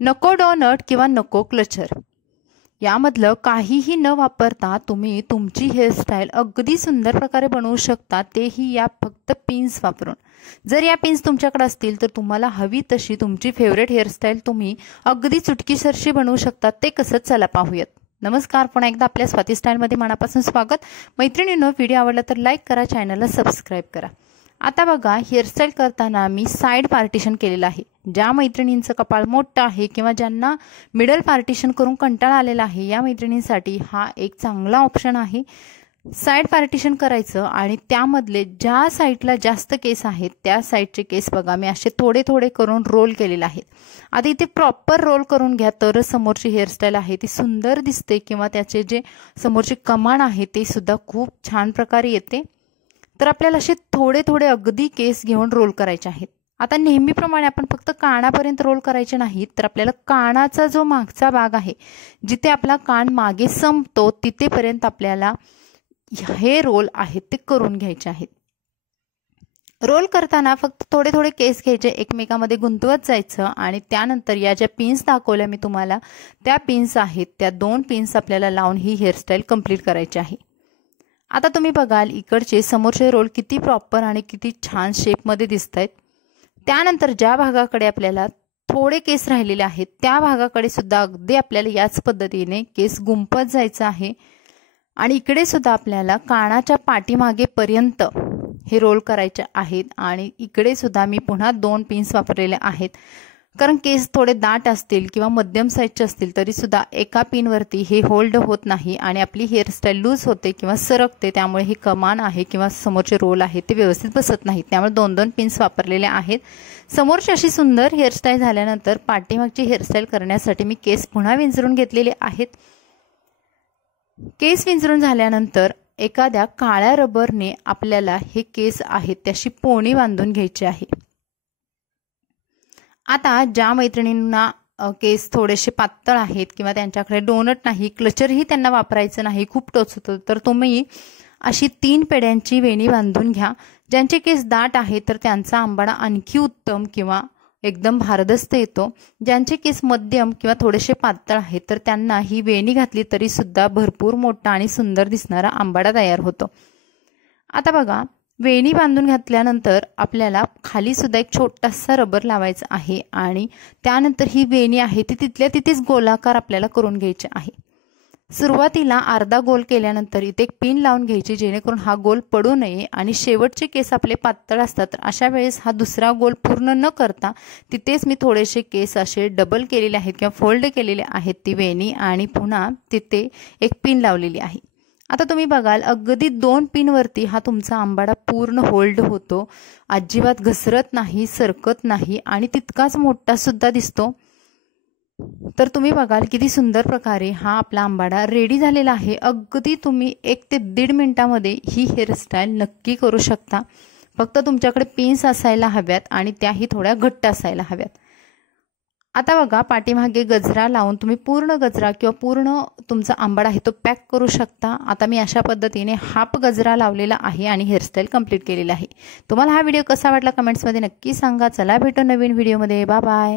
नको डोनट किंवा नको क्लचर यामधलं काहीही न वापरता तुम्ही तुमची हेअरस्टाईल अगदी सुंदर प्रकारे बनवू शकता, तेही या फक्त पिन्स वापरून। जर या पिन्स तुमच्याकडे असतील तर तुम्हाला हवी तशी तुमची फेवरेट हेअरस्टाईल तुम्ही अगदी चुटकीसरशी बनवू शकता। ते कसं चला पाहूयात। नमस्कार, पुन्हा एकदा आपल्या स्वाती स्टाईलमध्ये मनापासून स्वागत। मैत्रिणींनो, व्हिडिओ आवडला तर लाईक करा, चॅनलला सबस्क्राईब करा। आता बघा, हेअरस्टाईल करताना मी साइड पार्टिशन केलेलं आहे। ज्या मैत्रिणींचं कपाळ मोठं आहे किंवा ज्यांना मिडल पार्टिशन करून कंटाळा आलेला आहे, या मैत्रिणींसाठी हा एक चांगला ऑप्शन आहे। साइड पार्टिशन करायचं आणि त्यामधले ज्या साईडला जास्त केस आहेत त्या साईडचे केस बघा मी असे थोडे थोडे करून रोल केलेले आहेत। आता इथे प्रॉपर रोल करून घ्या, तरच समोरची हेअरस्टाईल आहे ती सुंदर दिसते किंवा त्याचे जे समोरची कमान आहे ते सुद्धा खूप छान प्रकारे येते। तर आपल्याला असे थोडे थोडे अगदी केस घेऊन रोल करायचे आहेत। आता नेहमीप्रमाणे आपण फक्त कानापर्यंत रोल करायचे नाहीत, तर आपल्याला कानाचा जो मागचा भाग आहे, जिथे आपला कान मागे संपतो तिथेपर्यंत आपल्याला हे रोल आहेत ते करून घ्यायचे आहेत। रोल करताना फक्त थोडे थोडे केस घ्यायचे, एकमेकांमध्ये गुंतवत जायचं आणि त्यानंतर या ज्या पिन्स दाखवल्या मी तुम्हाला, त्या पिन्स आहेत त्या 2 पिन्स आपल्याला लावून ही हेअरस्टाईल कंप्लीट करायची आहे। आता तुम्ही बघाल इकडचे समोरचे रोल किती प्रॉपर आणि किती छान शेपमध्ये दिसतायत। त्यानंतर ज्या भागाकडे आपल्याला थोडे केस राहिलेले आहेत त्या भागाकडे सुद्धा अगदी आपल्याला याच पद्धतीने केस गुंफत जायचं आहे आणि इकडे सुद्धा आपल्याला कानाच्या पाठीमागे पर्यंत हे रोल करायचे आहेत। आणि इकडे सुद्धा मी पुन्हा 2 पिन्स वापरलेले आहेत, कारण केस थोडे दाट असतील किंवा मध्यम साईजचे असतील तरी सुद्धा एका पिनवरती हे होल्ड होत नाही आणि आपली हेअरस्टाईल लूज होते किंवा सरकते, त्यामुळे हे कमान आहे किंवा समोरचे रोल आहे ते व्यवस्थित बसत नाहीत। त्यामुळे 2-2 पिन्स वापरलेले आहेत। समोरची अशी सुंदर हेअरस्टाईल झाल्यानंतर पाठीमागची हेअरस्टाईल करण्यासाठी मी केस पुन्हा विंचरून घेतलेले आहेत। केस विंचरून झाल्यानंतर एखाद्या काळ्या रबरने आपल्याला हे केस आहेत त्याशी पोणी बांधून घ्यायची आहे। आता ज्या मैत्रिणींना केस थोडेसे पातळ आहेत किंवा त्यांच्याकडे डोनट नाही, क्लचरही त्यांना वापरायचं नाही, खूप टोचतं, तर तुम्ही अशी 3 पेड्यांची वेणी बांधून घ्या। ज्यांचे केस दाट आहेत तर त्यांचा आंबाडा आणखी उत्तम किंवा एकदम भारदस्त येतो। ज्यांचे केस मध्यम किंवा थोडेसे पातळ आहेत तर त्यांना ही वेणी घातली तरी सुद्धा भरपूर मोठा आणि सुंदर दिसणारा आंबाडा तयार होतो। आता बघा, वेणी बांधून घातल्यानंतर आपल्याला खाली सुद्धा एक छोटासा रबर लावायचा आहे आणि त्यानंतर ही वेणी आहे ती तिथल्या तिथेच गोलाकार आपल्याला करून घ्यायची आहे। सुरुवातीला अर्धा गोल केल्यानंतर इथे एक पिन लावून घ्यायची, जेणेकरून हा गोल पडू नये आणि शेवटचे केस आपले पातळ असतात तर अशा वेळेस हा दुसरा गोल पूर्ण न करता तिथेच मी थोडेसे केस असे डबल केलेले आहेत किंवा फोल्ड केलेले आहेत ती वेणी आणि पुन्हा तिथे एक पिन लावलेली आहे। आता तुम्ही बघाल अगदी 2 पिनवरती हा तुमचा आंबाडा पूर्ण होल्ड होतो, अजिबात घसरत नाही, सरकत नाही आणि तितकाच मोठा सुद्धा दिसतो। तर तुम्ही बघाल किती सुंदर प्रकारे हा आपला आंबाडा रेडी झालेला आहे। अगदी तुम्ही 1 ते 1.5 मिनिटामध्ये ही हेअरस्टाईल नक्की करू शकता। फक्त तुमच्याकडे पिन्स असायला हव्यात आणि त्याही थोड्या घट्ट असायला हव्यात। आता बघा, पाठीमागे गजरा लावून तुम्ही पूर्ण गजरा किंवा पूर्ण तुमचा आंबाडा आहे तो पॅक करू शकता। आता मी अशा पद्धतीने हाफ गजरा लावलेला आहे आणि हेअरस्टाईल कंप्लीट केलेली आहे। तुम्हाला हा व्हिडिओ कसा वाटला कमेंट्समध्ये नक्की सांगा। चला भेटू नवीन व्हिडिओमध्ये, बाय बाय।